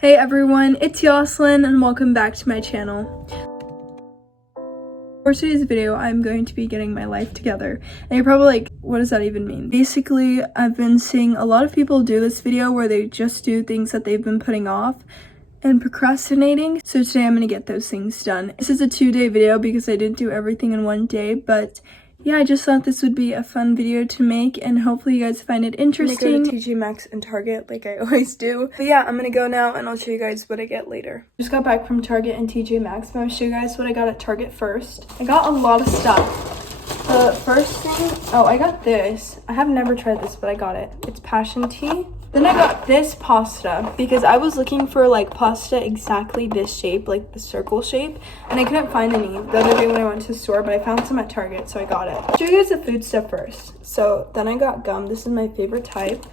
Hey everyone, it's Yoslyn and welcome back to my channel. For today's video, I'm going to be getting my life together. And you're probably like, what does that even mean? Basically, I've been seeing a lot of people do this video where they just do things that they've been putting off and procrastinating. So today I'm going to get those things done. This is a 2-day video because I didn't do everything in one day, but yeah, I just thought this would be a fun video to make and hopefully you guys find it interesting. I'm gonna go to TJ Maxx and Target like I always do. But yeah, I'm gonna go now and I'll show you guys what I get later. Just got back from Target and TJ Maxx, but I'm gonna show you guys what I got at Target first. I got a lot of stuff. The first thing, oh, I got this. I have never tried this, but I got it. It's passion tea. Then I got this pasta because I was looking for like pasta exactly this shape, like the circle shape, and I couldn't find any the other day when I went to the store, but I found some at Target, so I got it. I'll show you guys the food stuff first. So then I got gum. This is my favorite type.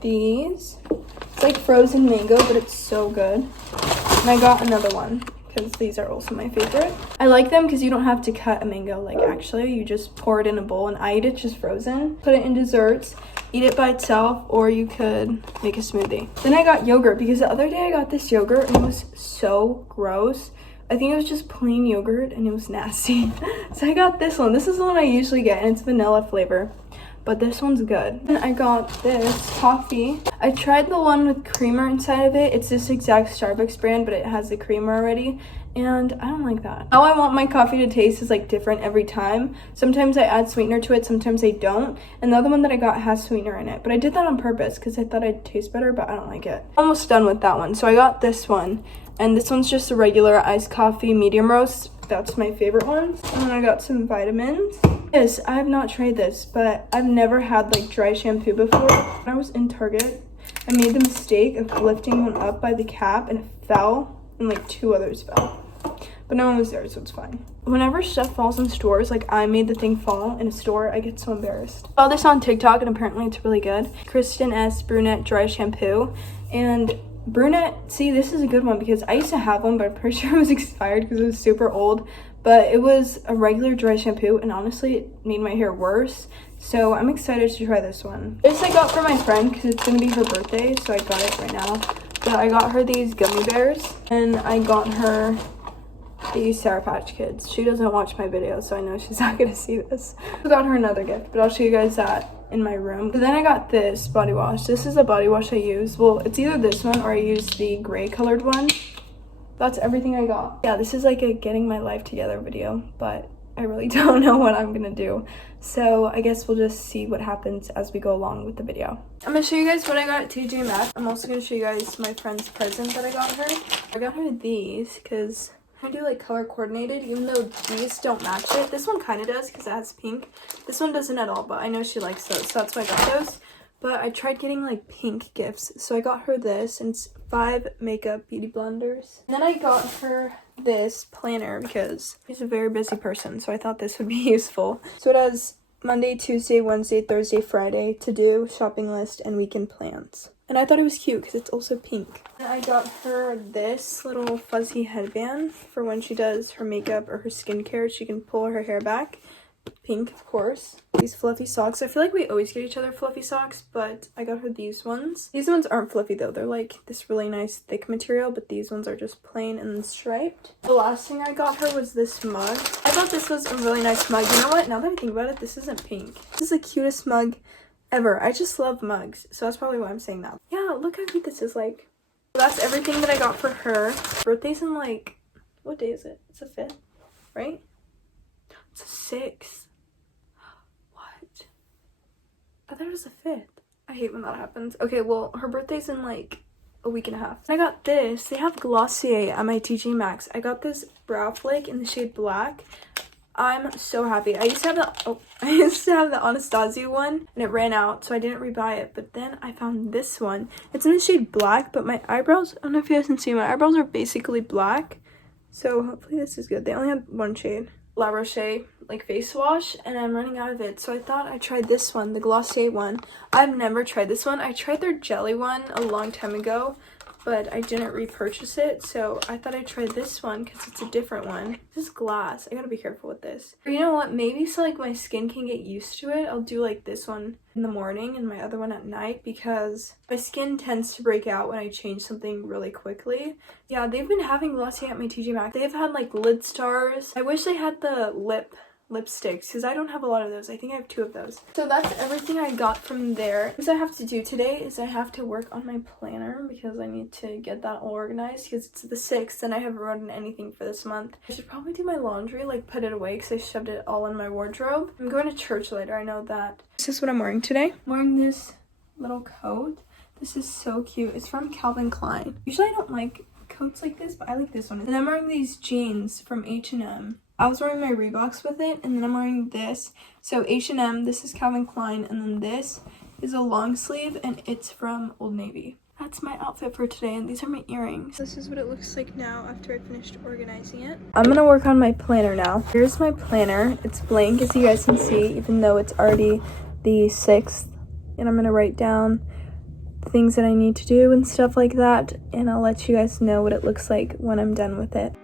These, it's like frozen mango, but it's so good. And I got another one because these are also my favorite. I like them because you don't have to cut a mango, like actually, you just pour it in a bowl and I eat it just frozen. Put it in desserts. Eat it by itself, or you could make a smoothie. Then I got yogurt because the other day I got this yogurt and it was so gross. I think it was just plain yogurt and it was nasty. So I got this one. This is the one I usually get and it's vanilla flavor, but this one's good. Then I got this coffee. I tried the one with creamer inside of it. It's this exact Starbucks brand, but it has the creamer already. And I don't like that. How I want my coffee to taste is like different every time. Sometimes I add sweetener to it, sometimes I don't. And the other one that I got has sweetener in it. But I did that on purpose because I thought I'd taste better, but I don't like it. Almost done with that one. So I got this one. And this one's just a regular iced coffee medium roast. That's my favorite one. And then I got some vitamins. Yes, I have not tried this, but I've never had like dry shampoo before. When I was in Target, I made the mistake of lifting one up by the cap and it fell. And like 2 others fell, but no one was there, so it's fine. Whenever stuff falls in stores, like I made the thing fall in a store, I get so embarrassed. I saw this on TikTok and apparently it's really good. Kristen S brunette dry shampoo. And brunette, see, this is a good one because I used to have one, but I'm pretty sure it was expired because it was super old. But it was a regular dry shampoo and honestly it made my hair worse. So I'm excited to try this one. This I got for my friend because it's gonna be her birthday, so I got it right now. But I got her these gummy bears and I got her these Sour Patch Kids. She doesn't watch my videos, so I know she's not gonna see this. I got her another gift, but I'll show you guys that in my room. But then I got this body wash. This is a body wash I use. Well, it's either this one or I use the gray colored one. That's everything I got. Yeah, this is like a getting my life together video, but I really don't know what I'm gonna do. So I guess we'll just see what happens as we go along with the video. I'm gonna show you guys what I got at TJ Maxx. I'm also gonna show you guys my friend's present that I got her. I got her these because I do like color coordinated, even though these don't match it. This one kind of does because it has pink. This one doesn't at all, but I know she likes those, so that's why I got those. But I tried getting like pink gifts, so I got her this, and it's 5 makeup beauty blenders. And then I got her this planner because she's a very busy person, so I thought this would be useful. So it has Monday, Tuesday, Wednesday, Thursday, Friday to do, shopping list, and weekend plans. And I thought it was cute because it's also pink. And I got her this little fuzzy headband for when she does her makeup or her skincare. She can pull her hair back. Pink, of course. These fluffy socks. I feel like we always get each other fluffy socks, but I got her these ones. These ones aren't fluffy though. They're like this really nice thick material, but these ones are just plain and striped. The last thing I got her was this mug. I thought this was a really nice mug. You know what? Now that I think about it, this isn't pink. This is the cutest mug ever. I just love mugs, so that's probably why I'm saying that. Yeah, look how cute this is. Like, so that's everything that I got for her. Birthday's in like, what day is it? It's the 5th, right? It's the 6th. What? I thought it was the 5th. I hate when that happens. Okay, well, her birthday's in like a week and a half. I got this. They have Glossier at my TJ Maxx. I got this brow flake in the shade black. I'm so happy. I used to have the Anastasia one and it ran out, so I didn't rebuy it. But then I found this one. It's in the shade black, but my eyebrows, I don't know if you guys can see, my eyebrows are basically black. So hopefully this is good. They only have one shade. La Roche like face wash, and I'm running out of it, so I thought I tried this one, the Glossier one. I've never tried this one. I tried their jelly one a long time ago, but I didn't repurchase it, so I thought I'd try this one because it's a different one. This is glass. I gotta be careful with this. Or you know what? Maybe so like my skin can get used to it, I'll do like this one in the morning and my other one at night, because my skin tends to break out when I change something really quickly. Yeah, they've been having Glossier at my TJ Maxx. They've had like lid stars. I wish they had the lipsticks because I don't have a lot of those. I think I have 2 of those. So that's everything I got from there. What I have to do today is I have to work on my planner because I need to get that all organized because it's the 6th and I haven't written anything for this month. I should probably do my laundry, like put it away because I shoved it all in my wardrobe. I'm going to church later, I know that. This is what I'm wearing today. I'm wearing this little coat. This is so cute. It's from Calvin Klein. Usually I don't like coats like this, but I like this one. And I'm wearing these jeans from H&M. I was wearing my Reeboks with it, and then I'm wearing this. So H&M, this is Calvin Klein, and then this is a long sleeve, and it's from Old Navy. That's my outfit for today, and these are my earrings. This is what it looks like now after I finished organizing it. I'm gonna work on my planner now. Here's my planner. It's blank, as you guys can see, even though it's already the 6th. And I'm gonna write down things that I need to do and stuff like that, and I'll let you guys know what it looks like when I'm done with it.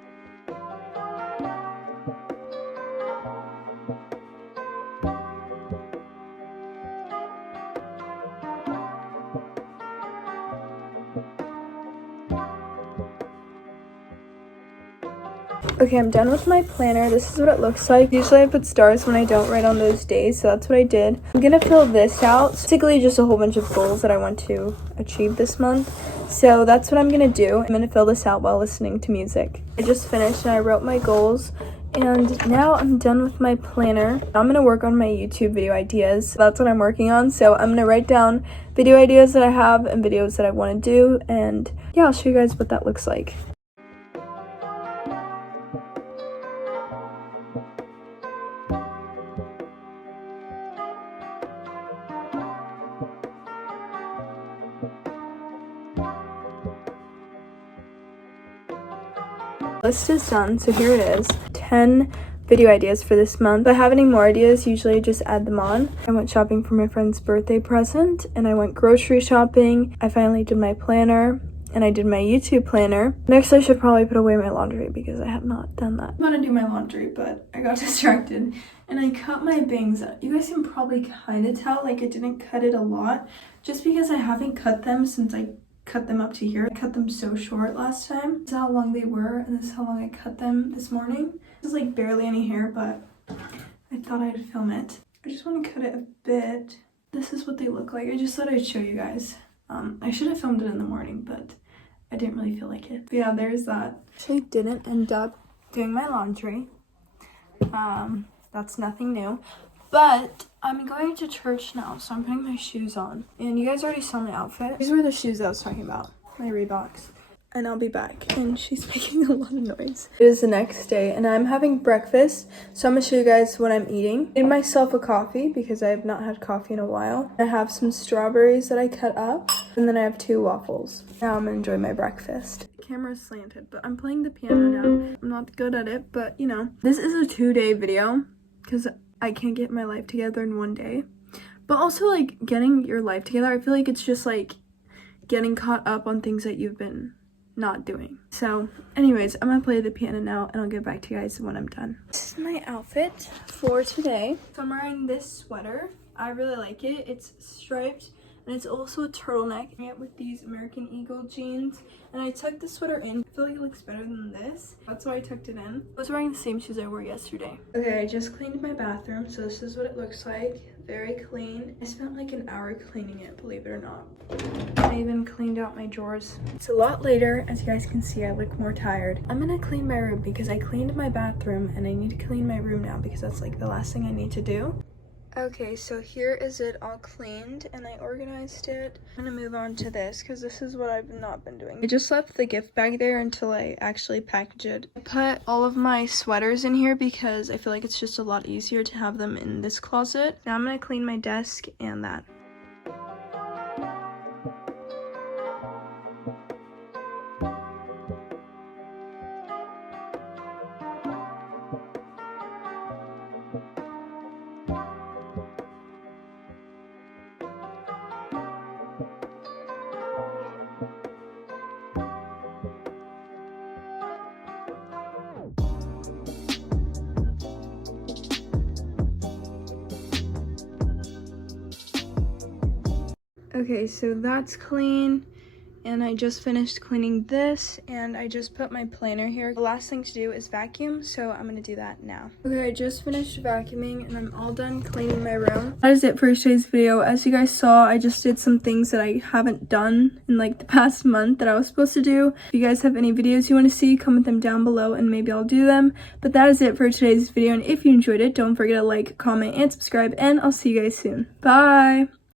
Okay, I'm done with my planner. This is what it looks like. Usually I put stars when I don't write on those days, so that's what I did. I'm gonna fill this out. It's basically just a whole bunch of goals that I want to achieve this month. So that's what I'm gonna do. I'm gonna fill this out while listening to music. I just finished and I wrote my goals. And now I'm done with my planner. I'm gonna work on my YouTube video ideas. That's what I'm working on. So I'm gonna write down video ideas that I have and videos that I wanna do. And yeah, I'll show you guys what that looks like. List is done, so here it is. 10 video ideas for this month. If I have any more ideas, usually I just add them on. I went shopping for my friend's birthday present, and I went grocery shopping. I finally did my planner, and I did my YouTube planner. Next, I should probably put away my laundry because I have not done that. I'm gonna do my laundry, but I got distracted, and I cut my bangs out. You guys can probably kind of tell, like I didn't cut it a lot, just because I haven't cut them since I cut them up to here. I cut them so short last time. This is how long they were, and this is how long I cut them this morning. This is like barely any hair, but I thought I'd film it. I just want to cut it a bit. This is what they look like. I just thought I'd show you guys. I should have filmed it in the morning, but I didn't really feel like it. But yeah, there's that. Actually didn't end up doing my laundry. That's nothing new. But I'm going to church now, so I'm putting my shoes on. And you guys already saw my outfit. These were the shoes that I was talking about, my Reeboks. And I'll be back. And she's making a lot of noise. It is the next day, and I'm having breakfast. So I'm going to show you guys what I'm eating. I made myself a coffee because I have not had coffee in a while. I have some strawberries that I cut up. And then I have 2 waffles. Now I'm going to enjoy my breakfast. The camera's slanted, but I'm playing the piano now. I'm not good at it, but you know. This is a 2-day video because I can't get my life together in 1 day. But also, like, getting your life together, I feel like it's just, like, getting caught up on things that you've been not doing. So, anyways, I'm gonna play the piano now, and I'll get back to you guys when I'm done. This is my outfit for today. So I'm wearing this sweater. I really like it. It's striped, and it's also a turtleneck. I get with these American Eagle jeans, and I tucked the sweater in. I feel like it looks better than this. That's why I tucked it in. I was wearing the same shoes I wore yesterday. Okay, I just cleaned my bathroom, so this is what it looks like. Very clean. I spent like an hour cleaning it, believe it or not. I even cleaned out my drawers. It's a lot later. As you guys can see, I look more tired. I'm gonna clean my room because I cleaned my bathroom, and I need to clean my room now because that's like the last thing I need to do. Okay, so here is it all cleaned, and I organized it. I'm gonna move on to this because this is what I've not been doing. I just left the gift bag there until I actually package it. I put all of my sweaters in here because I feel like it's just a lot easier to have them in this closet. Now I'm gonna clean my desk and that. Okay, so that's clean. And I just finished cleaning this, and I just put my planner here. The last thing to do is vacuum, so I'm gonna do that now. Okay, I just finished vacuuming, and I'm all done cleaning my room. That is it for today's video. As you guys saw, I just did some things that I haven't done in like the past month that I was supposed to do. If you guys have any videos you want to see, comment them down below, and maybe I'll do them. But that is it for today's video, and if you enjoyed it, don't forget to like, comment, and subscribe, and I'll see you guys soon. Bye!